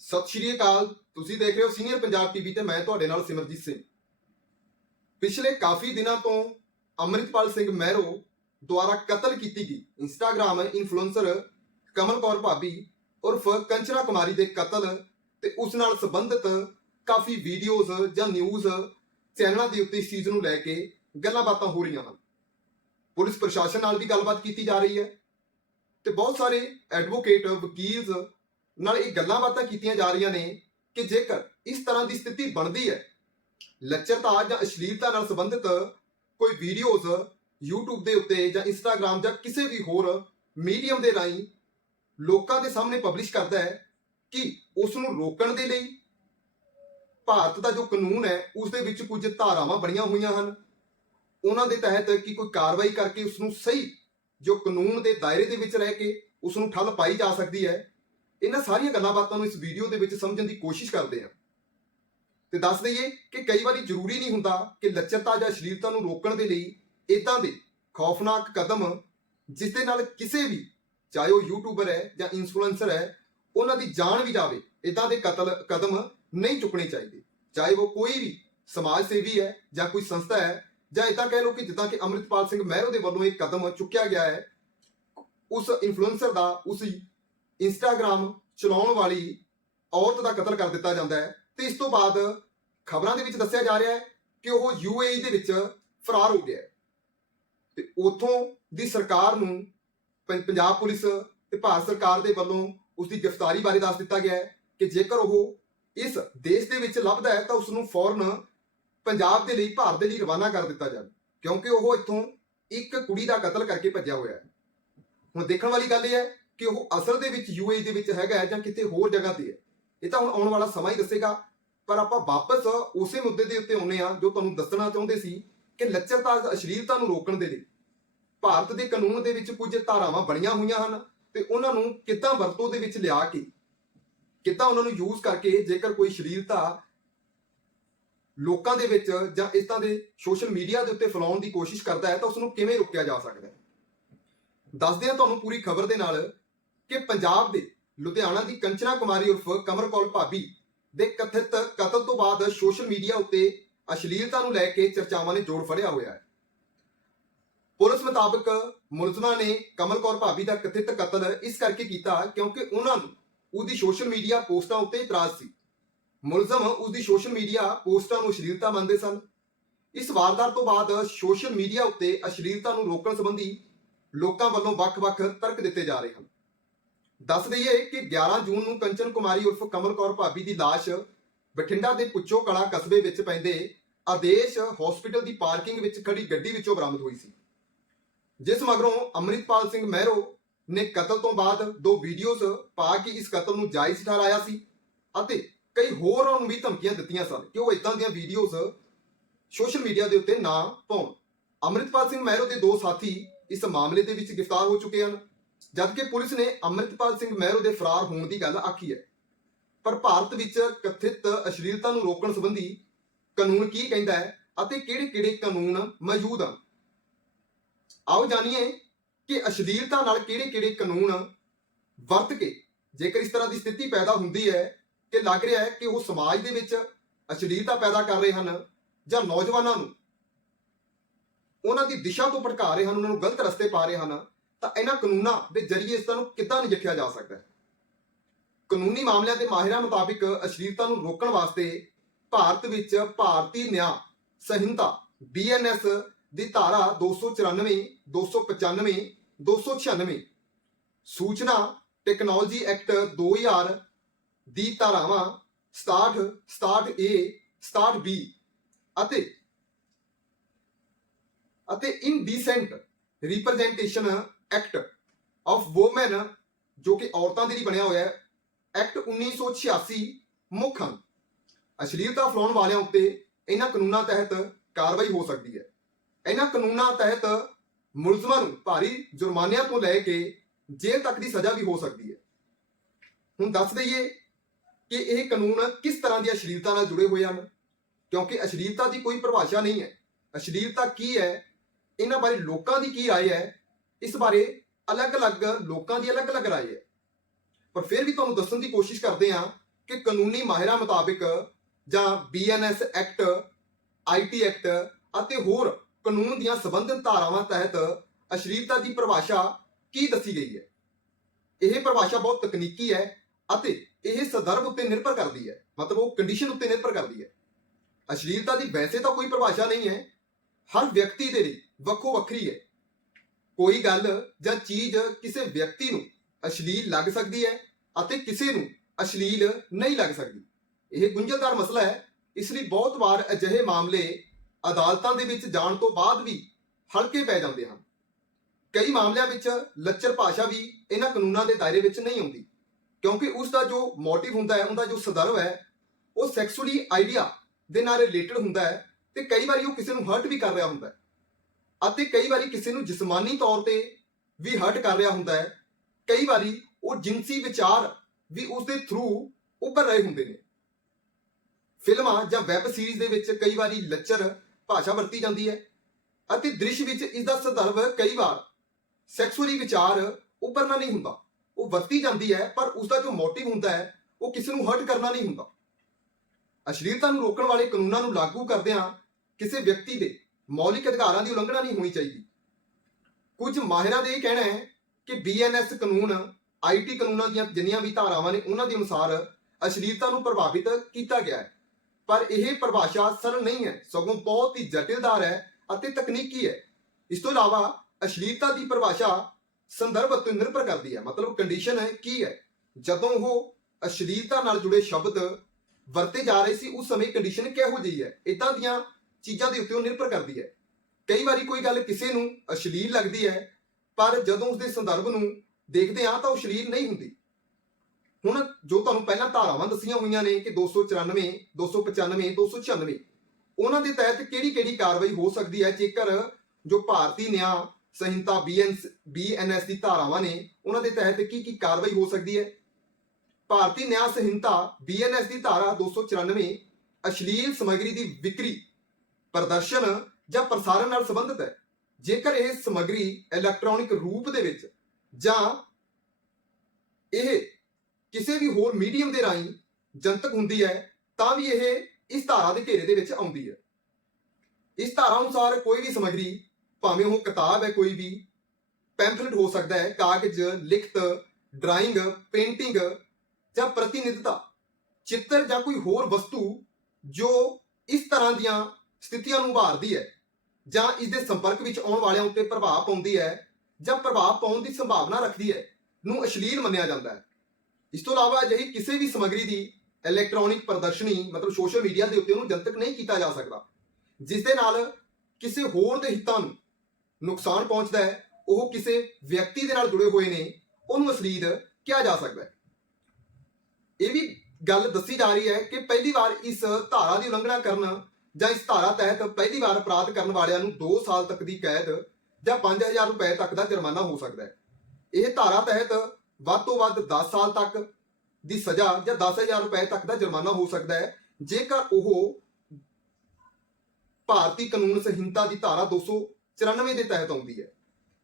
ਸਤਿ ਸ਼੍ਰੀ ਅਕਾਲ। ਤੁਸੀਂ ਦੇਖ ਰਹੇ ਹੋ ਸੀਨੀਅਰ ਪੰਜਾਬ ਟੀਵੀ ਤੇ ਮੈਂ ਤੁਹਾਡੇ ਨਾਲ ਸਿਮਰਜੀਤ ਸਿੰਘ। ਪਿਛਲੇ ਕਾਫੀ ਦਿਨਾਂ ਤੋਂ ਅੰਮ੍ਰਿਤਪਾਲ ਸਿੰਘ ਮਹਿਰੋ ਦੁਆਰਾ ਕਤਲ ਕੀਤੀ ਗਈ। ਇੰਸਟਾਗ੍ਰam ਇਨਫਲੂਐਂਸਰ ਕਮਲ ਕੌਰ ਭਾਬੀ ਉਰਫ ਕੰਚਨਾ ਕੁਮਾਰੀ ਦੇ ਕਤਲ ਤੇ ਉਸ ਨਾਲ ਸੰਬੰਧਿਤ ਕਾਫੀ ਵੀਡੀਓਜ਼ ਜਾਂ ਨਿਊਜ਼ ਚੈਨਲਾਂ ਦੇ ਉੱਤੇ ਇਸ ਚੀਜ਼ ਨੂੰ ਲੈ ਕੇ ਗੱਲਾਂ ਬਾਤਾਂ ਹੋ ਰਹੀਆਂ ਹਨ। ਪੁਲਿਸ ਪ੍ਰਸ਼ਾਸਨ ਨਾਲ ਵੀ ਗੱਲਬਾਤ ਕੀਤੀ ਜਾ ਰਹੀ ਹੈ ਤੇ ਬਹੁਤ ਸਾਰੇ ਐਡਵੋਕੇਟ ਵਕੀਲਸ ਨਾਲ ਇਹ ਗੱਲਾਂ ਬਾਤਾਂ ਕੀਤੀਆਂ ਜਾ ਰਹੀਆਂ ਨੇ ਕਿ ਜੇਕਰ ਇਸ ਤਰ੍ਹਾਂ ਦੀ ਸਥਿਤੀ ਬਣਦੀ ਹੈ ਲੱਚਰਤਾ ਜਾਂ ਅਸ਼ਲੀਲਤਾ ਨਾਲ ਸੰਬੰਧਿਤ ਕੋਈ ਵੀਡੀਓਜ਼ YouTube ਦੇ ਉੱਤੇ ਜਾਂ Instagram ਜਾਂ ਕਿਸੇ ਵੀ ਹੋਰ ਮੀਡੀਅਮ ਦੇ ਰਾਹੀਂ ਲੋਕਾਂ ਦੇ ਸਾਹਮਣੇ ਪਬਲਿਸ਼ ਕਰਦਾ ਹੈ ਕਿ ਉਸ ਨੂੰ ਰੋਕਣ ਦੇ ਲਈ ਭਾਰਤ ਦਾ ਜੋ ਕਾਨੂੰਨ ਹੈ ਉਸ ਦੇ ਵਿੱਚ ਕੁਝ ਧਾਰਾਵਾਂ ਬਣੀਆਂ ਹੋਈਆਂ ਹਨ। ਉਹਨਾਂ ਦੇ ਤਹਿਤ ਕਿ ਕੋਈ ਕਾਰਵਾਈ ਕਰਕੇ ਉਸ ਨੂੰ ਸਹੀ ਜੋ ਕਾਨੂੰਨ ਦੇ ਦਾਇਰੇ ਦੇ ਵਿੱਚ ਰਹਿ ਕੇ ਉਸ ਨੂੰ ਠੱਲ ਪਾਈ ਜਾ ਸਕਦੀ ਹੈ। ਇਹਨਾਂ ਸਾਰੀਆਂ ਗੱਲਾਂ ਬਾਤਾਂ ਨੂੰ ਇਸ ਵੀਡੀਓ ਦੇ ਵਿੱਚ ਸਮਝਣ ਦੀ ਕੋਸ਼ਿਸ਼ ਕਰਦੇ ਹਾਂ। ਤੇ ਦੱਸ ਦਈਏ ਕਿ ਕਈ ਵਾਰੀ ਜ਼ਰੂਰੀ ਨਹੀਂ ਹੁੰਦਾ ਕਿ ਲੱਚਰਤਾ ਜਾਂ ਅਸ਼ਲੀਲਤਾ ਨੂੰ ਰੋਕਣ ਦੇ ਲਈ ਇਦਾਂ ਦੇ ਖੌਫਨਾਕ ਕਦਮ ਜਿਸ ਦੇ ਨਾਲ ਕਿਸੇ ਵੀ, ਚਾਹੇ ਉਹ ਯੂਟਿਊਬਰ ਹੈ ਜਾਂ ਇਨਫਲੂਐਂਸਰ ਹੈ, ਉਹਨਾਂ ਦੀ ਜਾਨ ਵੀ ਜਾਵੇ। ਇਦਾਂ ਦੇ ਕਤਲ, ਕਦਮ ਨਹੀਂ ਚੁੱਕਣੇ ਚਾਹੀਦੇ। ਚਾਹੇ ਉਹ ਕੋਈ ਵੀ ਸਮਾਜ ਸੇਵੀ ਹੈ ਜਾਂ ਕੋਈ ਸੰਸਥਾ ਹੈ, ਜਾਂ ਇਦਾਂ ਕਹਿ ਲਓ ਕਿ ਜਿੱਦਾਂ ਕਿ ਅੰਮ੍ਰਿਤਪਾਲ ਸਿੰਘ ਮਹਿਰੋ ਦੇ ਵੱਲੋਂ ਇਹ ਕਦਮ ਚੁੱਕਿਆ ਗਿਆ ਹੈ, ਉਸ ਇਨਫਲੂਐਂਸਰ ਦਾ, ਉਸ ਇੰਸਟਾਗ੍ਰam ਚਲਾਉਣ ਵਾਲੀ ਔਰਤ ਦਾ ਕਤਲ ਕਰ ਦਿੱਤਾ ਜਾਂਦਾ ਹੈ ਤੇ ਇਸ ਤੋਂ ਬਾਅਦ ਖਬਰਾਂ ਦੇ ਵਿੱਚ ਦੱਸਿਆ ਜਾ ਰਿਹਾ ਹੈ ਕਿ ਉਹ ਯੂਏਈ ਦੇ ਵਿੱਚ ਫਰਾਰ ਹੋ ਗਿਆ ਹੈ। ਤੇ ਉਥੋਂ ਦੀ ਸਰਕਾਰ ਨੂੰ ਪੰਜਾਬ ਪੁਲਿਸ ਤੇ ਭਾਰਤ ਸਰਕਾਰ ਦੇ ਵੱਲੋਂ ਉਸ ਦੀ ਗ੍ਰਿਫਤਾਰੀ ਬਾਰੇ ਦੱਸ ਦਿੱਤਾ ਗਿਆ ਹੈ ਕਿ ਜੇਕਰ ਉਹ ਇਸ ਦੇਸ਼ ਦੇ ਵਿੱਚ ਲੱਭਦਾ ਹੈ ਤਾਂ ਉਸ ਨੂੰ ਫੌਰਨ ਪੰਜਾਬ ਦੇ ਲਈ ਭਾਰਤ ਦੇ ਲਈ ਰਵਾਨਾ ਕਰ ਦਿੱਤਾ ਜਾਵੇ, ਕਿਉਂਕਿ ਉਹ ਇੱਥੋਂ ਇੱਕ ਕੁੜੀ ਦਾ ਕਤਲ ਕਰਕੇ ਭੱਜਿਆ ਹੋਇਆ ਹੈ। ਹੁਣ ਦੇਖਣ ਵਾਲੀ ਗੱਲ ਇਹ ਹੈ ਕਿ ਉਹ ਅਸਲ ਦੇ ਵਿੱਚ ਯੂਏਈ ਦੇ ਵਿੱਚ ਹੈਗਾ ਹੈ ਜਾਂ ਕਿਤੇ ਹੋਰ ਜਗ੍ਹਾ ਤੇ ਹੈ। ਇਹ ਤਾਂ ਹੁਣ ਆਉਣ ਵਾਲਾ ਸਮਾਂ ਹੀ ਦੱਸੇਗਾ। ਪਰ ਆਪਾਂ ਵਾਪਸ ਉਸੇ ਮੁੱਦੇ ਦੇ ਉੱਤੇ ਆਉਨੇ ਆ ਜੋ ਤੁਹਾਨੂੰ ਦੱਸਣਾ ਚਾਹੁੰਦੇ ਸੀ ਕਿ ਲੱਚਰਤਾ, ਅਸ਼ਲੀਲਤਾ ਨੂੰ ਰੋਕਣ ਦੇ ਲਈ ਭਾਰਤ ਦੇ ਕਾਨੂੰਨ ਦੇ ਵਿੱਚ ਕੁਝ ਧਾਰਾਵਾਂ ਬਣੀਆਂ ਹੋਈਆਂ ਹਨ ਤੇ ਉਹਨਾਂ ਨੂੰ ਕਿੱਦਾਂ ਵਰਤੋਂ ਦੇ ਵਿੱਚ ਲਿਆ ਕੇ, ਕਿੱਦਾਂ ਉਹਨਾਂ ਨੂੰ ਯੂਜ਼ ਕਰਕੇ ਜੇਕਰ ਕੋਈ ਅਸ਼ਲੀਲਤਾ ਲੋਕਾਂ ਦੇ ਵਿੱਚ ਜਾਂ ਇਸ ਤਰ੍ਹਾਂ ਦੇ ਸੋਸ਼ਲ ਮੀਡੀਆ ਦੇ ਉੱਤੇ ਫੈਲਾਉਣ ਦੀ ਕੋਸ਼ਿਸ਼ ਕਰਦਾ ਹੈ ਤਾਂ ਉਸ ਨੂੰ ਕਿਵੇਂ ਰੋਕਿਆ ਜਾ ਸਕਦਾ ਹੈ? ਦੱਸਦੇ ਹਾਂ ਤੁਹਾਨੂੰ ਪੂਰੀ ਖਬਰ ਦੇ ਨਾਲ ਕਿ ਪੰਜਾਬ ਦੇ ਲੁਧਿਆਣਾ ਦੀ ਕੰਚਨਾ ਕੁਮਾਰੀ ਉਰਫ ਕਮਰ ਕੌਰ ਭਾਬੀ ਦੇ ਕਥਿਤ ਕਤਲ ਤੋਂ ਬਾਅਦ ਸੋਸ਼ਲ ਮੀਡੀਆ ਉੱਤੇ ਅਸ਼ਲੀਲਤਾ ਨੂੰ ਲੈ ਕੇ ਚਰਚਾਵਾਂ ਨੇ ਜੋਰ ਫੜਿਆ ਹੋਇਆ ਹੈ। ਪੁਲਿਸ ਮੁਤਾਬਕ ਮੁਲਜ਼ਮਾਂ ਨੇ ਕਮਲ ਕੌਰ ਭਾਬੀ ਦਾ ਕਥਿਤ ਕਤਲ ਇਸ ਕਰਕੇ ਕੀਤਾ ਕਿਉਂਕਿ ਉਹਨਾਂ ਨੂੰ ਉਹਦੀ ਸੋਸ਼ਲ ਮੀਡੀਆ ਪੋਸਟਾਂ ਉੱਤੇ ਇਤਰਾਜ਼ ਸੀ। ਮੁਲਜ਼ਮ ਉਸਦੀ ਸੋਸ਼ਲ ਮੀਡੀਆ ਪੋਸਟਾਂ ਨੂੰ ਅਸ਼ਲੀਲਤਾ ਮੰਨਦੇ ਸਨ। ਇਸ ਵਾਰਦਾਤ ਤੋਂ ਬਾਅਦ ਸੋਸ਼ਲ ਮੀਡੀਆ ਉੱਤੇ ਅਸ਼ਲੀਲਤਾ ਨੂੰ ਰੋਕਣ ਸੰਬੰਧੀ ਲੋਕਾਂ ਵੱਲੋਂ ਵੱਖ-ਵੱਖ ਤਰਕ ਦਿੱਤੇ ਜਾ ਰਹੇ ਹਨ। ਦੱਸ ਦਈਏ ਕਿ 11 ਜੂਨ ਨੂੰ ਕੰਚਨ ਕੁਮਾਰੀ ਉਰਫ ਕਮਲ ਕੌਰ ਭਾਬੀ ਦੀ ਲਾਸ਼ ਬਠਿੰਡਾ ਦੇ ਪੁੱਚੋ ਕਲਾ ਕਸਬੇ ਵਿੱਚ ਪੈਂਦੇ ਆਦੇਸ਼ ਹਸਪੀਟਲ ਦੀ ਪਾਰਕਿੰਗ ਵਿੱਚ ਖੜੀ ਗੱਡੀ ਵਿੱਚੋਂ ਬਰਾਮਦ ਹੋਈ ਸੀ। ਜਿਸ ਮਗਰੋਂ ਅੰਮ੍ਰਿਤਪਾਲ ਸਿੰਘ ਮਹਿਰੋ ਨੇ ਕਤਲ ਤੋਂ ਬਾਅਦ ਦੋ ਵੀਡੀਓਜ਼ ਪਾ ਕੇ ਇਸ ਕਤਲ ਨੂੰ ਜਾਇਜ਼ ਠਹਿਰਾਇਆ ਸੀ ਅਤੇ ਕਈ ਹੋਰਾਂ ਨੂੰ ਵੀ ਧਮਕੀਆਂ ਦਿੱਤੀਆਂ ਸਨ ਕਿ ਉਹ ਇਦਾਂ ਦੀਆਂ ਵੀਡੀਓਜ਼ ਸੋਸ਼ਲ ਮੀਡੀਆ ਦੇ ਉੱਤੇ ਨਾ ਪਾਉਣ। ਅੰਮ੍ਰਿਤਪਾਲ ਸਿੰਘ ਮਹਿਰੋ ਦੇ ਦੋ ਸਾਥੀ ਇਸ ਮਾਮਲੇ ਦੇ ਵਿੱਚ ਗ੍ਰਿਫਤਾਰ ਹੋ ਚੁੱਕੇ ਹਨ। ਜਦਕਿ ਪੁਲਿਸ ਨੇ ਅੰਮ੍ਰਿਤਪਾਲ ਸਿੰਘ ਮਹਿਰੋ ਦੇ ਫਰਾਰ ਹੋਣ ਦੀ ਗੱਲ ਆਖੀ ਹੈ। ਪਰ ਭਾਰਤ ਵਿੱਚ ਕਥਿਤ ਅਸ਼ਲੀਲਤਾ ਨੂੰ ਰੋਕਣ ਸੰਬੰਧੀ ਕਾਨੂੰਨ ਕੀ ਕਹਿੰਦਾ ਹੈ ਅਤੇ ਕਿਹੜੇ-ਕਿਹੜੇ ਕਾਨੂੰਨ ਮੌਜੂਦ ਹਨ? ਆਓ ਜਾਣੀਏ ਕਿ ਅਸ਼ਲੀਲਤਾ ਨਾਲ ਕਿਹੜੇ-ਕਿਹੜੇ ਕਾਨੂੰਨ ਵਰਤ ਕੇ ਜੇਕਰ ਇਸ ਤਰ੍ਹਾਂ ਦੀ ਸਥਿਤੀ ਪੈਦਾ ਹੁੰਦੀ ਹੈ ਕਿ ਲੱਗ ਰਿਹਾ ਹੈ ਕਿ ਉਹ ਸਮਾਜ ਦੇ ਵਿੱਚ ਅਸ਼ਲੀਲਤਾ ਪੈਦਾ ਕਰ ਰਹੇ ਹਨ ਜਾਂ ਨੌਜਵਾਨਾਂ ਨੂੰ ਉਹਨਾਂ ਦੀ ਦਿਸ਼ਾ ਤੋਂ ਭਟਕਾ ਰਹੇ ਹਨ, ਉਹਨਾਂ ਨੂੰ ਗਲਤ ਰਸਤੇ ਪਾ ਰਹੇ ਹਨ ਤਾਂ ਇਹਨਾਂ ਕਾਨੂੰਨਾਂ ਦੇ ਜ਼ਰੀਏ ਇਸ ਨੂੰ ਕਿੱਦਾਂ ਨਜਿੱਠਿਆ ਜਾ ਸਕਦਾ ਹੈ? ਕਾਨੂੰਨੀ ਮਾਮਲਿਆਂ ਦੇ ਮਾਹਿਰਾਂ ਮੁਤਾਬਿਕ ਅਸ਼ਲੀਲਤਾ ਨੂੰ ਰੋਕਣ ਵਾਸਤੇ ਭਾਰਤ ਵਿੱਚ ਭਾਰਤੀ ਨਿਆਂ ਸੰਹਿਤਾ ਬੀਐਨਐਸ ਦੀ ਧਾਰਾ 294 295 296 ਸੂਚਨਾ ਟੈਕਨੋਲੋਜੀ ਐਕਟ 2000 ਦੀ ਧਾਰਾਵਾਂ 67 67 ਏ 67 ਬੀ ਅਤੇ ਅਤੇ indecent representation act of woman ਜੋ ਕਿ ਔਰਤਾਂ ਦੇ ਲਈ ਬਣਿਆ ਹੋਇਆ ਹੈ ਐਕਟ 1986 ਮੁੱਖ ਹਨ ਅਸ਼ਲੀਲਤਾ ਫਲਾਉਣ ਵਾਲਿਆਂ ਉੱਤੇ ਇਹਨਾਂ ਕਾਨੂੰਨਾਂ ਤਹਿਤ ਕਾਰਵਾਈ ਹੋ ਸਕਦੀ ਹੈ ਇਹਨਾਂ ਕਾਨੂੰਨਾਂ ਤਹਿਤ ਮੁਲਜ਼ਮਾਂ ਨੂੰ ਭਾਰੀ ਜੁਰਮਾਨਿਆਂ ਤੋਂ ਲੈ ਕੇ ਜੇਲ੍ਹ ਤੱਕ ਦੀ ਸਜ਼ਾ ਵੀ ਹੋ ਸਕਦੀ ਹੈ ਹੁਣ ਦੱਸ ਦਈਏ ਕਿ ਇਹ ਕਾਨੂੰਨ ਕਿਸ ਤਰ੍ਹਾਂ ਦੀ ਅਸ਼ਲੀਲਤਾ ਨਾਲ ਜੁੜੇ ਹੋਏ ਹਨ ਕਿਉਂਕਿ ਅਸ਼ਲੀਲਤਾ ਦੀ ਕੋਈ ਪਰਿਭਾਸ਼ਾ ਨਹੀਂ ਹੈ ਅਸ਼ਲੀਲਤਾ ਕੀ ਹੈ ਇਹਨਾਂ ਬਾਰੇ ਲੋਕਾਂ ਦੀ ਕੀ رائے ਹੈ ਇਸ ਬਾਰੇ ਅਲੱਗ-ਅਲੱਗ ਲੋਕਾਂ ਦੀ ਅਲੱਗ-ਅਲੱਗ رائے ਹੈ ਪਰ ਫਿਰ ਵੀ ਤੁਹਾਨੂੰ ਦੱਸਣ ਦੀ ਕੋਸ਼ਿਸ਼ ਕਰਦੇ ਹਾਂ ਕਿ ਕਾਨੂੰਨੀ ਮਾਹਿਰਾਂ ਮੁਤਾਬਿਕ ਜਾਂ ਬੀਐਨਐਸ ਐਕਟ ਆਈਟੀ ਐਕਟ ਅਤੇ ਹੋਰ ਕਾਨੂੰਨ ਦੀਆਂ ਸੰਬੰਧਿਤ ਧਾਰਾਵਾਂ ਤਹਿਤ ਅਸ਼ਲੀਲਤਾ ਦੀ ਪਰਿਭਾਸ਼ਾ ਕੀ ਦੱਸੀ ਗਈ ਹੈ ਇਹ ਪਰਿਭਾਸ਼ਾ ਬਹੁਤ ਤਕਨੀਕੀ ਹੈ ਅਤੇ ਇਹ ਸੰਦਰਭ ਉੱਤੇ ਨਿਰਭਰ ਕਰਦੀ ਹੈ ਮਤਲਬ ਉਹ ਕੰਡੀਸ਼ਨ ਉੱਤੇ ਨਿਰਭਰ ਕਰਦੀ ਹੈ ਅਸ਼ਲੀਲਤਾ ਦੀ ਵੈਸੇ ਤਾਂ ਕੋਈ ਪਰਿਭਾਸ਼ਾ ਨਹੀਂ ਹੈ ਹਰ ਵਿਅਕਤੀ ਦੇ ਲਈ ਵੱਖੋ ਵੱਖਰੀ ਹੈ ਕੋਈ ਗੱਲ ਜਾਂ ਚੀਜ਼ ਕਿਸੇ ਵਿਅਕਤੀ ਨੂੰ ਅਸ਼ਲੀਲ ਲੱਗ ਸਕਦੀ ਹੈ ਅਤੇ ਕਿਸੇ ਨੂੰ ਅਸ਼ਲੀਲ ਨਹੀਂ ਲੱਗ ਸਕਦੀ। ਇਹ ਗੁੰਝਲਦਾਰ ਮਸਲਾ ਹੈ। ਇਸ ਲਈ ਬਹੁਤ ਵਾਰ ਅਜਿਹੇ ਮਾਮਲੇ ਅਦਾਲਤਾਂ ਦੇ ਵਿੱਚ ਜਾਣ ਤੋਂ ਬਾਅਦ ਵੀ ਹਲਕੇ ਪੈ ਜਾਂਦੇ ਹਨ। ਕਈ ਮਾਮਲਿਆਂ ਵਿੱਚ ਲੱਚਰ ਭਾਸ਼ਾ ਵੀ ਇਹਨਾਂ ਕਾਨੂੰਨਾਂ ਦੇ ਦਾਇਰੇ ਵਿੱਚ ਨਹੀਂ ਆਉਂਦੀ। ਕਿਉਂਕਿ ਉਸ ਦਾ ਜੋ ਮੋਟਿਵ ਹੁੰਦਾ ਹੈ, ਉਹਦਾ ਜੋ ਸੰਦਰਭ ਹੈ, ਉਹ ਸੈਕਸੁਅਲੀ ਆਈਡੀਆ ਦੇ ਨਾਲ ਰਿਲੇਟਡ ਹੁੰਦਾ ਹੈ ਤੇ ਕਈ ਵਾਰੀ ਉਹ ਕਿਸੇ ਨੂੰ ਹਰਟ ਵੀ ਕਰ ਰਿਹਾ ਹੁੰਦਾ ਹੈ। ਅਤੇ ਕਈ ਵਾਰੀ ਕਿਸੇ ਨੂੰ ਜਿਸਮਾਨੀ ਤੌਰ ਤੇ ਵੀ ਹਰਟ ਕਰ ਰਿਹਾ ਹੁੰਦਾ ਹੈ, ਕਈ ਵਾਰੀ ਉਹ ਜਿੰਸੀ ਵਿਚਾਰ ਵੀ ਉਸ ਦੇ ਥਰੂ ਉੱਭਰ ਰਹੇ ਹੁੰਦੇ ਨੇ। ਫਿਲਮਾਂ ਜਾਂ ਵੈਬ ਸੀਰੀਜ਼ ਦੇ ਵਿੱਚ ਕਈ ਵਾਰੀ ਲੱਚਰ ਭਾਸ਼ਾ ਵਰਤੀ ਜਾਂਦੀ ਹੈ ਅਤੇ ਦ੍ਰਿਸ਼ ਵਿੱਚ ਇਸ ਦਾ ਸੰਦਰਭ ਕਈ ਵਾਰ ਸੈਕਸੁਅਲੀ ਵਿਚਾਰ ਉੱਭਰਨਾ ਨਹੀਂ ਹੁੰਦਾ। ਉਹ ਵਰਤੀ ਜਾਂਦੀ ਹੈ, ਪਰ ਉਸ ਦਾ ਜੋ ਮੋਟਿਵ ਹੁੰਦਾ ਹੈ, ਉਹ ਕਿਸੇ ਨੂੰ ਹਰਟ ਕਰਨਾ ਨਹੀਂ ਹੁੰਦਾ। ਅਸ਼ਲੀਲਤਾ ਨੂੰ ਰੋਕਣ ਵਾਲੇ ਕਾਨੂੰਨਾਂ ਨੂੰ ਲਾਗੂ ਕਰਦਿਆਂ ਕਿਸੇ ਵਿਅਕਤੀ ਦੇ ਮੌਲਿਕ ਅਧਿਕਾਰਾਂ ਦੀ ਉਲੰਘਣਾ ਨਹੀਂ ਹੋਣੀ ਚਾਹੀਦੀ। ਕੁਝ ਮਾਹਿਰਾਂ ਦਾ ਇਹ ਕਹਿਣਾ ਹੈ ਕਿ ਬੀਐਨਐਸ ਕਾਨੂੰਨ ਆਈਟੀ ਕਾਨੂੰਨਾਂ ਦੀਆਂ ਜਿੰਨੀਆਂ ਵੀ ਧਾਰਾਵਾਂ ਨੇ, ਉਹਨਾਂ ਦੇ ਅਨੁਸਾਰ ਅਸ਼ਲੀਲਤਾ ਨੂੰ ਪ੍ਰਭਾਵਿਤ ਕੀਤਾ ਗਿਆ ਹੈ। ਪਰ ਇਹ ਪਰਿਭਾਸ਼ਾ ਸਰਲ ਨਹੀਂ ਹੈ, ਸਗੋਂ ਬਹੁਤ ਹੀ ਜਟਿਲਦਾਰ ਹੈ ਅਤੇ ਤਕਨੀਕੀ ਹੈ। ਇਸ ਤੋਂ ਇਲਾਵਾ ਅਸ਼ਲੀਲਤਾ ਦੀ ਪਰਿਭਾਸ਼ਾ ਸੰਦਰਭ ਉੱਤੇ ਨਿਰਭਰ ਕਰਦੀ ਹੈ। ਮਤਲਬ ਕੰਡੀਸ਼ਨ ਹੈ ਕੀ ਹੈ? ਜਦੋਂ ਉਹ ਅਸ਼ਲੀਲਤਾ ਨਾਲ ਜੁੜੇ ਸ਼ਬਦ ਵਰਤੇ ਜਾ ਰਹੇ ਸੀ, ਉਸ ਸਮੇਂ ਕੰਡੀਸ਼ਨ ਕਿਹੋ ਜਿਹੀ ਹੈ? ਇਦਾਂ ਦੀਆਂ ਚੀਜ਼ਾਂ ਦੇ ਉੱਤੇ ਉਹ ਨਿਰਭਰ ਕਰਦੀ ਹੈ। ਕਈ ਵਾਰੀ ਕੋਈ ਗੱਲ ਕਿਸੇ ਨੂੰ ਅਸ਼ਲੀਲ ਲੱਗਦੀ ਹੈ, ਪਰ ਜਦੋਂ ਉਸ ਦੇ ਸੰਦਰਭ ਨੂੰ ਦੇਖਦੇ ਹਾਂ ਤਾਂ ਉਹ ਅਸ਼ਲੀਲ ਨਹੀਂ ਹੁੰਦੀ। ਹੁਣ ਜੋ ਤੁਹਾਨੂੰ ਪਹਿਲਾਂ ਧਾਰਾਵਾਂ ਦੱਸੀਆਂ ਹੋਈਆਂ ਨੇ ਕਿ 294 295 296 ਉਹਨਾਂ ਦੇ ਤਹਿਤ ਕਿਹੜੀ ਕਿਹੜੀ ਕਾਰਵਾਈ ਹੋ ਸਕਦੀ ਹੈ, ਜੇਕਰ ਜੋ ਭਾਰਤੀ ਨਿਆਂ ਸੰਹਿਤਾ ਬੀਐਨਐਸ ਬੀਐਨਐਸ ਦੀ ਧਾਰਾਵਾਂ ਨੇ, ਉਹਨਾਂ ਦੇ ਤਹਿਤ ਕੀ ਕੀ ਕਾਰਵਾਈ ਹੋ ਸਕਦੀ ਹੈ? ਭਾਰਤੀ ਨਿਆਂ ਸੰਹਿਤਾ ਬੀਐਨਐਸ ਦੀ ਧਾਰਾ 294 ਅਸ਼ਲੀਲ ਸਮੱਗਰੀ ਦੀ ਵਿਕਰੀ ਪ੍ਰਦਰਸ਼ਨ ਜਾਂ ਪ੍ਰਸਾਰਣ ਨਾਲ ਸੰਬੰਧਿਤ ਹੈ। ਜੇਕਰ ਇਹ ਸਮੱਗਰੀ ਇਲੈਕਟ੍ਰੋਨਿਕ ਰੂਪ ਦੇ ਵਿੱਚ ਜਾਂ ਇਹ ਕਿਸੇ ਵੀ ਹੋਰ ਮੀਡੀਅਮ ਦੇ ਰਾਹੀਂ ਜਨਤਕ ਹੁੰਦੀ ਹੈ, ਤਾਂ ਵੀ ਇਹ ਇਸ ਧਾਰਾ ਦੇ ਘੇਰੇ ਦੇ ਵਿੱਚ ਆਉਂਦੀ ਹੈ। ਇਸ ਧਾਰਾ ਅਨੁਸਾਰ ਕੋਈ ਵੀ ਸਮੱਗਰੀ, ਭਾਵੇਂ ਉਹ ਕਿਤਾਬ ਹੈ ਕੋਈ ਵੀ ਪੈਂਫਲੇਟ ਹੋ ਸਕਦਾ ਹੈ, ਕਾਗਜ਼, ਲਿਖਤ ਡਰਾਇੰਗ ਪੇਂਟਿੰਗ ਜਾਂ ਪ੍ਰਤੀਨਿਧਤਾ, ਚਿੱਤਰ ਜਾਂ ਕੋਈ ਹੋਰ ਵਸਤੂ ਜੋ ਇਸ ਤਰ੍ਹਾਂ ਦੀਆਂ ਸਥਿਤੀਆਂ ਨੂੰ ਉਭਾਰਦੀ ਹੈ ਜਾਂ ਇਸ ਦੇ ਸੰਪਰਕ ਵਿੱਚ ਆਉਣ ਵਾਲਿਆਂ ਉੱਤੇ ਪ੍ਰਭਾਵ ਪਾਉਂਦੀ ਹੈ ਜਾਂ ਪ੍ਰਭਾਵ ਪਾਉਣ ਦੀ ਸੰਭਾਵਨਾ ਰੱਖਦੀ ਹੈ ਨੂੰ ਅਸ਼ਲੀਲ ਮੰਨਿਆ ਜਾਂਦਾ ਹੈ। ਇਸ ਤੋਂ ਇਲਾਵਾ ਅਜਿਹੀ ਕਿਸੇ ਵੀ ਸਮੱਗਰੀ ਦੀ ਇਲੈਕਟ੍ਰੋਨਿਕ ਪ੍ਰਦਰਸ਼ਨੀ, ਮਤਲਬ ਸੋਸ਼ਲ ਮੀਡੀਆ ਦੇ ਉੱਤੇ ਉਹਨੂੰ ਜਨਤਕ ਨਹੀਂ ਕੀਤਾ ਜਾ ਸਕਦਾ, ਜਿਸ ਦੇ ਨਾਲ ਕਿਸੇ ਹੋਰ ਦੇ ਹਿੱਤਾਂ ਨੂੰ ਨੁਕਸਾਨ ਪਹੁੰਚਦਾ ਹੈ, ਉਹ ਕਿਸੇ ਵਿਅਕਤੀ ਦੇ ਨਾਲ ਜੁੜੇ ਹੋਏ ਨੇ, ਉਹਨੂੰ ਅਸ਼ਲੀਲ ਕਿਹਾ ਜਾ ਸਕਦਾ ਹੈ। ਇਹ ਵੀ ਗੱਲ ਦੱਸੀ ਜਾ ਰਹੀ ਹੈ ਕਿ ਪਹਿਲੀ ਵਾਰ ਇਸ ਧਾਰਾ ਦੀ ਉਲੰਘਣਾ ਕਰਨ ਜਾਂ ਇਸ ਧਾਰਾ ਤਹਿਤ ਪਹਿਲੀ ਵਾਰ ਅਪਰਾਧ ਕਰਨ ਵਾਲਿਆਂ ਨੂੰ 2 ਸਾਲ ਤੱਕ ਦੀ ਕੈਦ ਜਾਂ 5000 ਰੁਪਏ ਤੱਕ ਦਾ ਜੁਰਮਾਨਾ ਹੋ ਸਕਦਾ ਹੈ। ਇਹ ਧਾਰਾ ਤਹਿਤ ਵੱਧ ਤੋਂ ਵੱਧ 10 ਸਾਲ ਤੱਕ ਦੀ ਸਜ਼ਾ ਜਾਂ 10000 ਰੁਪਏ ਤੱਕ ਦਾ ਜੁਰਮਾਨਾ ਹੋ ਸਕਦਾ ਹੈ। ਜੇਕਰ ਉਹ ਭਾਰਤੀ ਕਾਨੂੰਨ ਸੰਹਿਤਾ ਦੀ ਧਾਰਾ 294 ਦੇ ਤਹਿਤ ਆਉਂਦੀ ਹੈ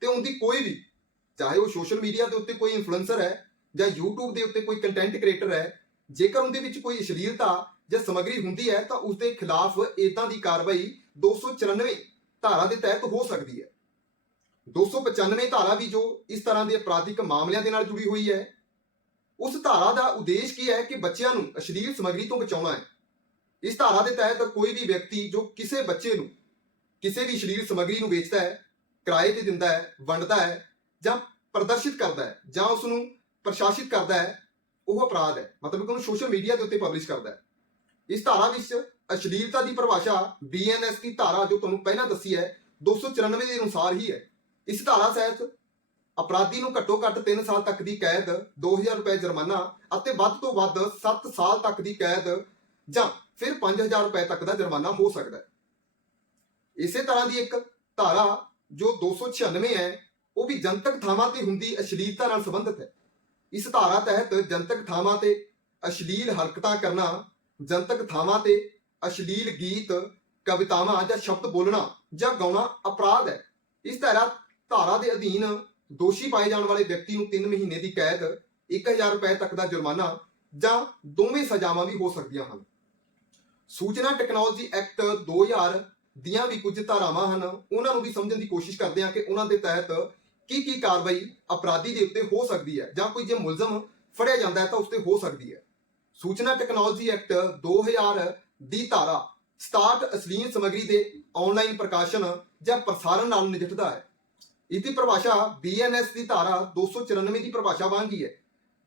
ਤੇ ਉਹਦੀ ਕੋਈ ਵੀ, ਚਾਹੇ ਉਹ ਸੋਸ਼ਲ ਮੀਡੀਆ ਦੇ ਉੱਤੇ ਕੋਈ ਇਨਫਲੂਐਂਸਰ ਹੈ ਜਾਂ YouTube ਦੇ ਉੱਤੇ ਕੋਈ ਕੰਟੈਂਟ ਕ੍ਰੀਏਟਰ ਹੈ, ਜੇਕਰ ਉਹਦੇ ਵਿੱਚ ਕੋਈ ਅਸ਼ਲੀਲਤਾ ਜੇ ਸਮੱਗਰੀ ਹੁੰਦੀ ਹੈ ਤਾਂ ਉਸ ਦੇ ਖਿਲਾਫ ਇਦਾਂ ਦੀ ਕਾਰਵਾਈ 294 ਧਾਰਾ ਦੇ ਤਹਿਤ ਹੋ ਸਕਦੀ ਹੈ। 295 ਧਾਰਾ ਵੀ ਜੋ ਇਸ ਤਰ੍ਹਾਂ ਦੇ ਅਪਰਾਧਿਕ ਮਾਮਲਿਆਂ ਦੇ ਨਾਲ ਜੁੜੀ ਹੋਈ ਹੈ। ਉਸ ਧਾਰਾ ਦਾ ਉਦੇਸ਼ ਕੀ ਹੈ ਕਿ ਬੱਚਿਆਂ ਨੂੰ ਅਸ਼ਲੀਲ ਸਮੱਗਰੀ ਤੋਂ ਬਚਾਉਣਾ ਹੈ। ਇਸ ਧਾਰਾ ਦੇ ਤਹਿਤ ਕੋਈ ਵੀ ਵਿਅਕਤੀ ਜੋ ਕਿਸੇ ਬੱਚੇ ਨੂੰ ਕਿਸੇ ਵੀ ਅਸ਼ਲੀਲ ਸਮੱਗਰੀ ਨੂੰ ਵੇਚਦਾ ਹੈ, ਕਿਰਾਏ ਤੇ ਦਿੰਦਾ ਹੈ, ਵੰਡਦਾ ਹੈ ਜਾਂ ਪ੍ਰਦਰਸ਼ਿਤ ਕਰਦਾ ਹੈ ਜਾਂ ਉਸ ਨੂੰ ਪ੍ਰਸ਼ਾਸਿਤ ਕਰਦਾ ਹੈ, ਉਹ ਅਪਰਾਧ ਹੈ। ਮਤਲਬ ਕਿ ਉਹਨੂੰ ਸੋਸ਼ਲ ਮੀਡੀਆ ਦੇ ਉੱਤੇ ਪਬਲਿਸ਼ ਕਰਦਾ ਹੈ। ਇਸ ਧਾਰਾ ਵਿੱਚ ਅਸ਼ਲੀਲਤਾ ਦੀ ਪਰਿਭਾਸ਼ਾ ਬੀਐਨਐਸ ਦੀ ਧਾਰਾ ਜੋ ਤੁਹਾਨੂੰ ਪਹਿਲਾਂ ਦੱਸੀ ਹੈ 294 ਦੇ ਅਨੁਸਾਰ ਹੀ ਹੈ। ਇਸ ਧਾਰਾ ਤਹਿਤ ਅਪਰਾਧੀ ਨੂੰ ਘੱਟੋ ਘੱਟ 3 ਸਾਲ ਤੱਕ ਦੀ ਕੈਦ 2000 ਰੁਪਏ ਜੁਰਮਾਨਾ ਅਤੇ ਵੱਧ ਤੋਂ ਵੱਧ 7 ਸਾਲ ਤੱਕ ਦੀ ਕੈਦ ਜਾਂ ਫਿਰ 5000 ਰੁਪਏ ਤੱਕ ਦਾ ਜੁਰਮਾਨਾ ਹੋ ਸਕਦਾ ਹੈ। ਇਸੇ ਤਰ੍ਹਾਂ ਦੀ ਇੱਕ ਧਾਰਾ ਜੋ 296 ਹੈ, ਉਹ ਵੀ ਜਨਤਕ ਥਾਵਾਂ ਤੇ ਹੁੰਦੀ ਅਸ਼ਲੀਲਤਾ ਨਾਲ ਸੰਬੰਧਿਤ ਹੈ। ਇਸ ਧਾਰਾ ਤਹਿਤ ਜਨਤਕ ਥਾਵਾਂ ਤੇ ਅਸ਼ਲੀਲ ਹਰਕਤਾਂ ਕਰਨਾ ਜਨਤਕ ਥਾਵਾਂ ਤੇ ਅਸ਼ਲੀਲ ਗੀਤ, ਕਵਿਤਾਵਾਂ ਜਾਂ ਸ਼ਬਦ ਬੋਲਣਾ ਜਾਂ ਗਾਉਣਾ ਅਪਰਾਧ ਹੈ। ਇਸ ਧਾਰਾ ਧਾਰਾ ਦੇ ਅਧੀਨ ਦੋਸ਼ੀ ਪਾਏ ਜਾਣ ਵਾਲੇ ਵਿਅਕਤੀ ਨੂੰ 3 ਮਹੀਨੇ ਦੀ ਕੈਦ 1000 ਰੁਪਏ ਤੱਕ ਦਾ ਜੁਰਮਾਨਾ ਜਾਂ ਦੋਵੇਂ ਸਜ਼ਾਵਾਂ ਵੀ ਹੋ ਸਕਦੀਆਂ ਹਨ। ਸੂਚਨਾ ਟੈਕਨੋਲੋਜੀ ਐਕਟ 2000 ਦੀਆਂ ਵੀ ਕੁਝ ਧਾਰਾਵਾਂ ਹਨ। ਉਹਨਾਂ ਨੂੰ ਵੀ ਸਮਝਣ ਦੀ ਕੋਸ਼ਿਸ਼ ਕਰਦੇ ਹਾਂ ਕਿ ਉਹਨਾਂ ਦੇ ਤਹਿਤ ਕੀ ਕੀ ਕਾਰਵਾਈ ਅਪਰਾਧੀ ਦੇ ਉੱਤੇ ਹੋ ਸਕਦੀ ਹੈ ਜਾਂ ਕੋਈ ਜੇ ਮੁਲਜ਼ਮ ਫੜਿਆ ਜਾਂਦਾ ਹੈ ਤਾਂ ਉਸ ਤੇ ਹੋ ਸਕਦੀ ਹੈ। ਸੂਚਨਾ ਟੈਕਨੋਲੋਜੀ ਐਕਟ 2000 ਦੀ ਧਾਰਾ 67 ਅਸ਼ਲੀਲ ਸਮੱਗਰੀ ਦੇ ਆਨਲਾਈਨ ਪ੍ਰਕਾਸ਼ਨ ਜਾਂ ਪ੍ਰਸਾਰਣ ਨਾਲ ਨਜਿੱਠਦਾ ਹੈ। ਇਸ ਦੀ ਪਰਿਭਾਸ਼ਾ ਬੀਐਨਐਸ ਦੀ ਧਾਰਾ 294 ਦੀ ਪਰਿਭਾਸ਼ਾ ਵਾਂਗ ਹੈ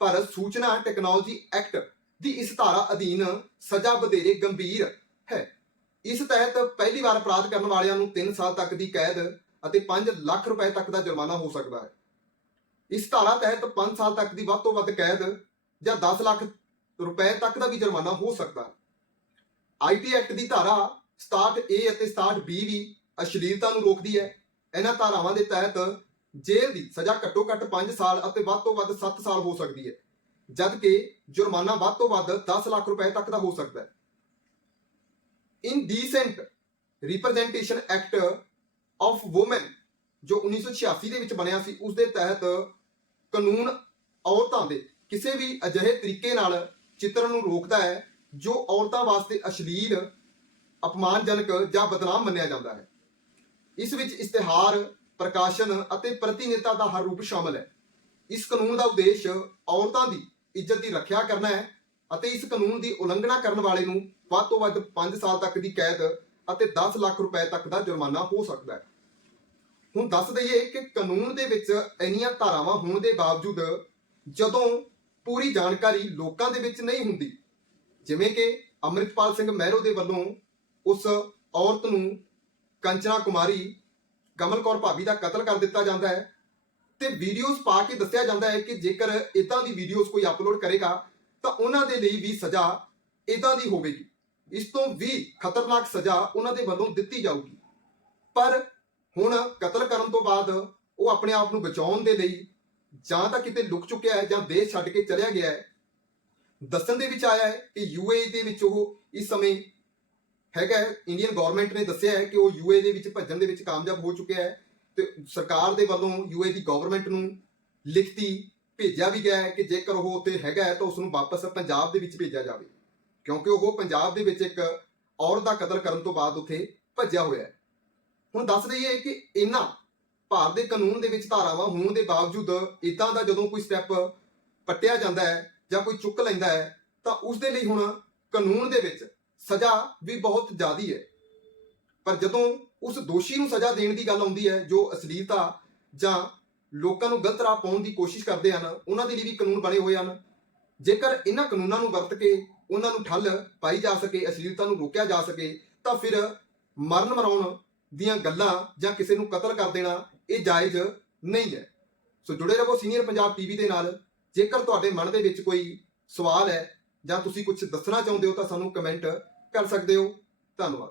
ਪਰ ਸੂਚਨਾ ਟੈਕਨੋਲੋਜੀ ਐਕਟ ਦੀ ਇਸ ਧਾਰਾ ਅਧੀਨ ਸਜ਼ਾ ਵਧੇਰੇ ਗੰਭੀਰ ਹੈ। ਇਸ ਤਹਿਤ ਪਹਿਲੀ ਵਾਰ ਅਪਰਾਧ ਕਰਨ ਵਾਲਿਆਂ ਨੂੰ 3 ਸਾਲ ਤੱਕ ਦੀ ਕੈਦ ਅਤੇ 5 ਲੱਖ ਰੁਪਏ ਤੱਕ ਦਾ ਜੁਰਮਾਨਾ ਹੋ ਸਕਦਾ ਹੈ। ਇਸ ਧਾਰਾ ਤਹਿਤ 5 ਸਾਲ ਤੱਕ ਦੀ ਵੱਧ ਤੋਂ ਵੱਧ ਕੈਦ ਜਾਂ 10 ਲੱਖ ਰੁਪਏ ਤੱਕ ਦਾ ਵੀ ਜੁਰਮਾਨਾ ਹੋ ਸਕਦਾ। ਹੈ ਆਈਟੀ ਐਕਟ ਦੀ ਧਾਰਾ 67A ਅਤੇ 67B ਵੀ ਅਸ਼ਲੀਲਤਾ ਨੂੰ ਰੋਕਦੀ ਹੈ। ਇਹਨਾਂ ਧਾਰਾਵਾਂ ਦੇ ਤਹਿਤ ਜੇਲ੍ਹ ਦੀ ਸਜ਼ਾ ਘੱਟੋ ਘੱਟ 5 ਸਾਲ ਅਤੇ ਵੱਧ ਤੋਂ ਵੱਧ 7 ਸਾਲ ਹੋ ਸਕਦੀ ਹੈ ਜਦ ਜੁਰਮਾਨਾ ਵੱਧ ਤੋਂ ਵੱਧ 10 ਲੱਖ ਰੁਪਏ ਤੱਕ ਦਾ ਹੋ ਸਕਦਾ ਹੈ। Indecent representation act of women ਜੋ 1986 ਦੇ ਵਿੱਚ ਬਣਿਆ ਸੀ ਉਸ ਦੇ ਤਹਿਤ ਕਾਨੂੰਨ ਔਰਤਾਂ ਦੇ ਕਿਸੇ ਵੀ ਅਜਿਹੇ ਤਰੀਕੇ ਨਾਲ ਚਿੱਤਰ ਨੂੰ ਰੋਕਦਾ ਹੈ, ਜੋ ਔਰਤਾਂ ਵਾਸਤੇ ਅਸ਼ਲੀਲ, ਅਪਮਾਨਜਨਕ ਜਾਂ ਬਦਨਾਮ ਮੰਨਿਆ ਜਾਂਦਾ ਹੈ। ਇਸ ਵਿੱਚ ਇਸ਼ਤਿਹਾਰ, ਪ੍ਰਕਾਸ਼ਨ ਅਤੇ ਪ੍ਰਤੀਨਿਧਤਾ ਦਾ ਹਰ ਰੂਪ ਸ਼ਾਮਲ ਹੈ। ਇਸ ਕਾਨੂੰਨ ਦਾ ਉਦੇਸ਼ ਔਰਤਾਂ ਦੀ ਇੱਜ਼ਤ ਦੀ ਰੱਖਿਆ ਕਰਨਾ ਹੈ ਅਤੇ ਇਸ ਕਾਨੂੰਨ ਦੀ ਉਲੰਘਣਾ ਕਰਨ ਵਾਲੇ ਨੂੰ ਵੱਧ ਤੋਂ ਵੱਧ 5 ਸਾਲ ਤੱਕ ਦੀ ਕੈਦ ਅਤੇ 10 ਲੱਖ ਰੁਪਏ ਤੱਕ ਦਾ ਜੁਰਮਾਨਾ ਹੋ ਸਕਦਾ ਹੈ। ਹੁਣ ਦੱਸ ਦਈਏ ਕਿ ਕਾਨੂੰਨ ਦੇ ਵਿੱਚ ਇੰਨੀਆਂ ਧਾਰਾਵਾਂ ਹੋਣ ਦੇ ਬਾਵਜੂਦ ਜਦੋਂ ਪੂਰੀ ਜਾਣਕਾਰੀ ਲੋਕਾਂ ਦੇ ਵਿੱਚ ਨਹੀਂ ਹੁੰਦੀ। ਜਿਵੇਂ ਕਿ ਅੰਮ੍ਰਿਤਪਾਲ ਸਿੰਘ ਮਹਿਰੋ ਦੇ ਵੱਲੋਂ ਉਸ ਔਰਤ ਨੂੰ ਕੰਚਨਾ ਕੁਮਾਰੀ, ਕਮਲ ਕੌਰ ਭਾਬੀ ਦਾ ਕਤਲ ਕਰ ਦਿੱਤਾ ਜਾਂਦਾ ਹੈ ਤੇ ਵੀਡੀਓਜ਼ ਪਾ ਕੇ ਦੱਸਿਆ ਜਾਂਦਾ ਹੈ ਕਿ ਜੇਕਰ ਇਦਾਂ ਦੀ ਵੀਡੀਓਜ਼ ਕੋਈ ਅਪਲੋਡ ਕਰੇਗਾ, ਤਾਂ ਉਹਨਾਂ ਦੇ ਲਈ ਵੀ ਸਜ਼ਾ ਇਦਾਂ ਦੀ ਹੋਵੇਗੀ। ਇਸ ਤੋਂ ਵੀ ਖਤਰਨਾਕ ਸਜ਼ਾ ਉਹਨਾਂ ਦੇ ਵੱਲੋਂ ਦਿੱਤੀ ਜਾਊਗੀ। ਪਰ ਹੁਣ ਕਤਲ ਕਰਨ ਤੋਂ ਬਾਅਦ ਉਹ ਆਪਣੇ ਆਪ ਨੂੰ ਬਚਾਉਣ ਦੇ ਲਈ ਜਾਂ ਤਾਂ ਕਿਤੇ ਲੁਕ ਚੁੱਕਿਆ ਹੈ ਜਾਂ ਦੇਸ਼ ਛੱਡ ਕੇ ਚਲਿਆ ਗਿਆ ਹੈ, ਦੱਸਣ ਦੇ ਵਿੱਚ ਆਇਆ ਹੈ ਕਿ ਯੂਏਈ ਦੇ ਵਿੱਚ ਉਹ ਇਸ ਸਮੇਂ ਹੈਗਾ ਇੰਡੀਅਨ ਗਵਰਨਮੈਂਟ ਨੇ ਦੱਸਿਆ ਹੈ ਕਿ ਉਹ ਯੂਏ ਦੇ ਵਿੱਚ ਭੱਜਣ ਦੇ ਵਿੱਚ ਕਾਮਯਾਬ ਹੋ ਚੁੱਕਿਆ ਹੈ ਤੇ ਸਰਕਾਰ ਦੇ ਵੱਲੋਂ ਯੂਏ ਦੀ ਗਵਰਨਮੈਂਟ ਨੂੰ ਲਿਖਤੀ ਭੇਜਿਆ ਵੀ ਗਿਆ ਹੈ ਕਿ ਜੇਕਰ ਉਹ ਉੱਥੇ ਹੈਗਾ ਹੈ ਤਾਂ ਉਸ ਨੂੰ ਵਾਪਸ ਪੰਜਾਬ ਦੇ ਵਿੱਚ ਭੇਜਿਆ ਜਾਵੇ, ਕਿਉਂਕਿ ਉਹ ਪੰਜਾਬ ਦੇ ਵਿੱਚ ਇੱਕ ਔਰਤ ਦਾ ਕਤਲ ਕਰਨ ਤੋਂ ਬਾਅਦ ਉੱਥੇ ਭੱਜਿਆ ਹੋਇਆ ਹੈ। ਹੁਣ ਦੱਸ ਦਈਏ ਕਿ ਇਹਨਾਂ ਭਾਰਤ ਦੇ ਕਾਨੂੰਨ ਦੇ ਵਿੱਚ ਧਾਰਾਵਾਂ ਹੋਣ ਦੇ ਬਾਵਜੂਦ ਇਦਾਂ ਦਾ ਜਦੋਂ ਕੋਈ ਸਟੈਪ ਪੱਟਿਆ ਜਾਂਦਾ ਹੈ ਜਾਂ ਕੋਈ ਚੁੱਕ ਲੈਂਦਾ ਹੈ, ਤਾਂ ਉਸ ਦੇ ਲਈ ਹੁਣ ਕਾਨੂੰਨ ਦੇ ਵਿੱਚ ਸਜ਼ਾ ਵੀ ਬਹੁਤ ਜ਼ਿਆਦੀ ਹੈ। ਪਰ ਜਦੋਂ ਉਸ ਦੋਸ਼ੀ ਨੂੰ ਸਜ਼ਾ ਦੇਣ ਦੀ ਗੱਲ ਆਉਂਦੀ ਹੈ, ਜੋ ਅਸ਼ਲੀਲਤਾ ਜਾਂ ਲੋਕਾਂ ਨੂੰ ਗਲਤ ਰਾਹ ਪਾਉਣ ਦੀ ਕੋਸ਼ਿਸ਼ ਕਰਦੇ ਹਨ, ਉਹਨਾਂ ਦੇ ਲਈ ਵੀ ਕਾਨੂੰਨ ਬਣੇ ਹੋਏ ਹਨ। ਜੇਕਰ ਇਹਨਾਂ ਕਾਨੂੰਨਾਂ ਨੂੰ ਵਰਤ ਕੇ ਉਹਨਾਂ ਨੂੰ ਠੱਲ ਪਾਈ ਜਾ ਸਕੇ, ਅਸ਼ਲੀਲਤਾ ਨੂੰ ਰੋਕਿਆ ਜਾ ਸਕੇ, ਤਾਂ ਫਿਰ ਮਰਨ ਮਰਾਉਣ ਦੀਆਂ ਗੱਲਾਂ ਜਾਂ ਕਿਸੇ ਨੂੰ ਕਤਲ ਕਰ ਦੇਣਾ ਇਹ ਜਾਇਜ਼ ਨਹੀਂ ਹੈ। ਸੋ ਜੁੜੇ ਰਹੋ ਸੀਨੀਅਰ ਪੰਜਾਬ ਟੀਵੀ ਦੇ ਨਾਲ। ਜੇਕਰ ਤੁਹਾਡੇ ਮਨ ਦੇ ਵਿੱਚ ਕੋਈ ਸਵਾਲ ਹੈ ਜਾਂ ਤੁਸੀਂ ਕੁਝ ਦੱਸਣਾ ਚਾਹੁੰਦੇ ਹੋ ਤਾਂ ਸਾਨੂੰ ਕਮੈਂਟ ਕਰ ਸਕਦੇ ਹੋ। ਧੰਨਵਾਦ।